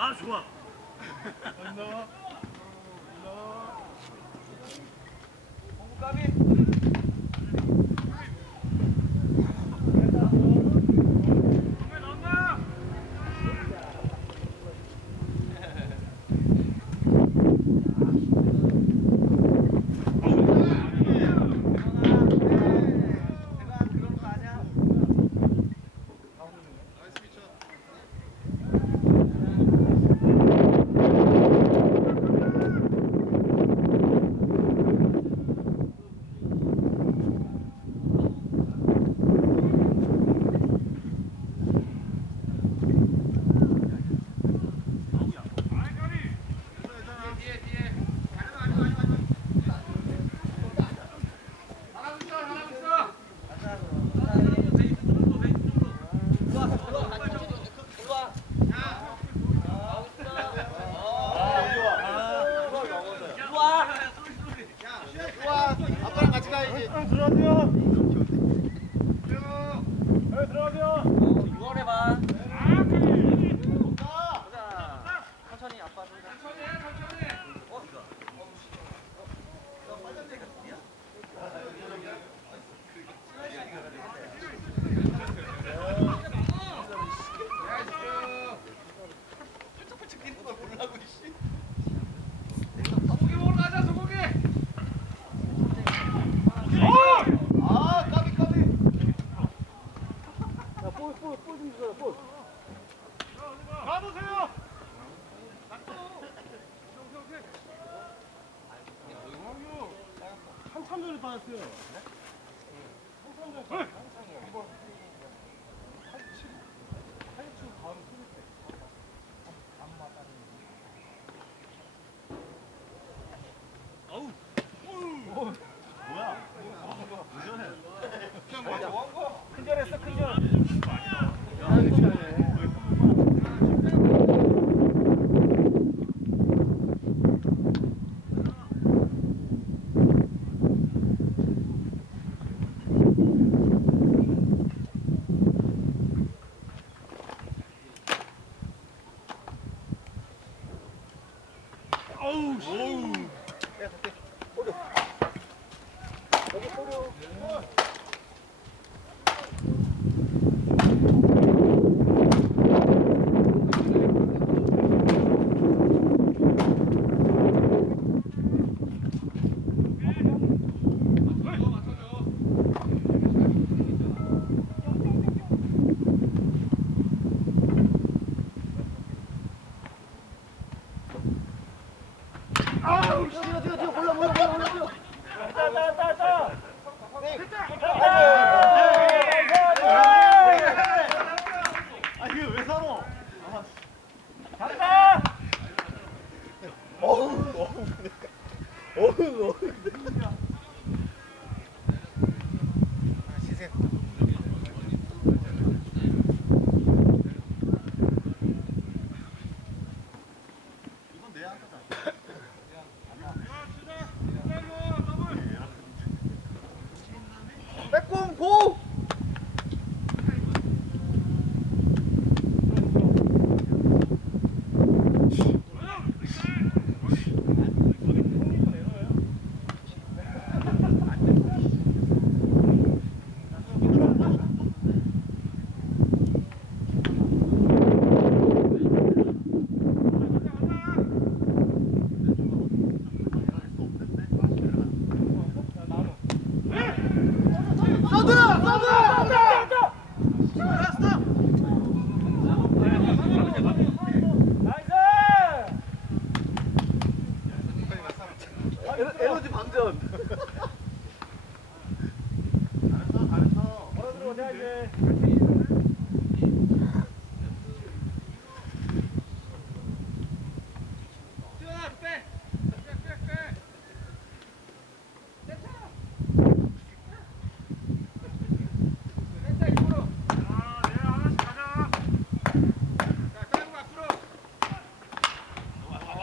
아 좋아. 간다. 간다. 공부 까비. 큰절했어 큰절. 어우, 어우. 야, 어려. 여기 어려. Saldır! Saldır! Saldır!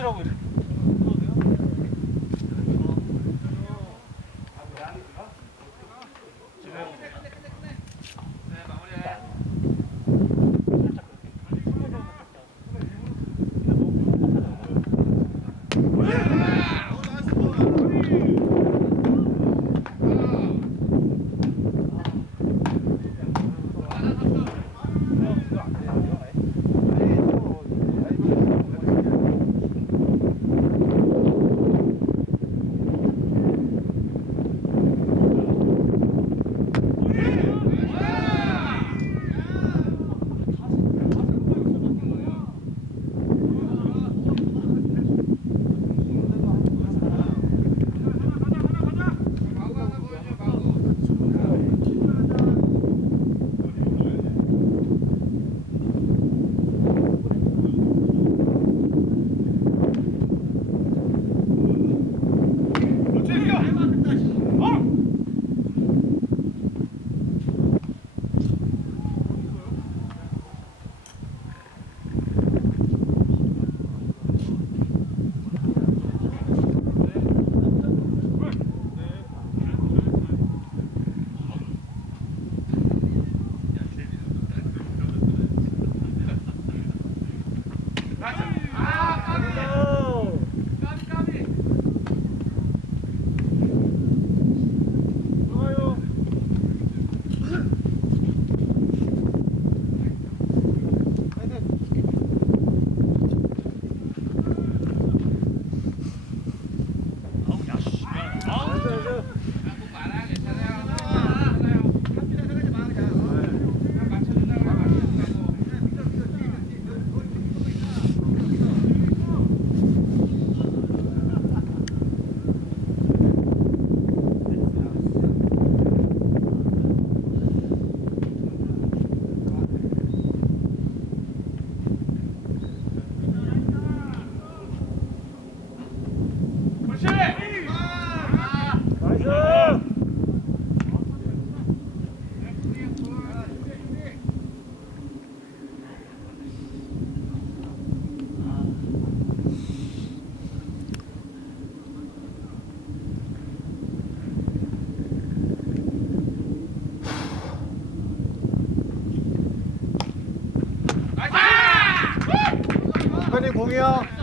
lira olur. 동이 형.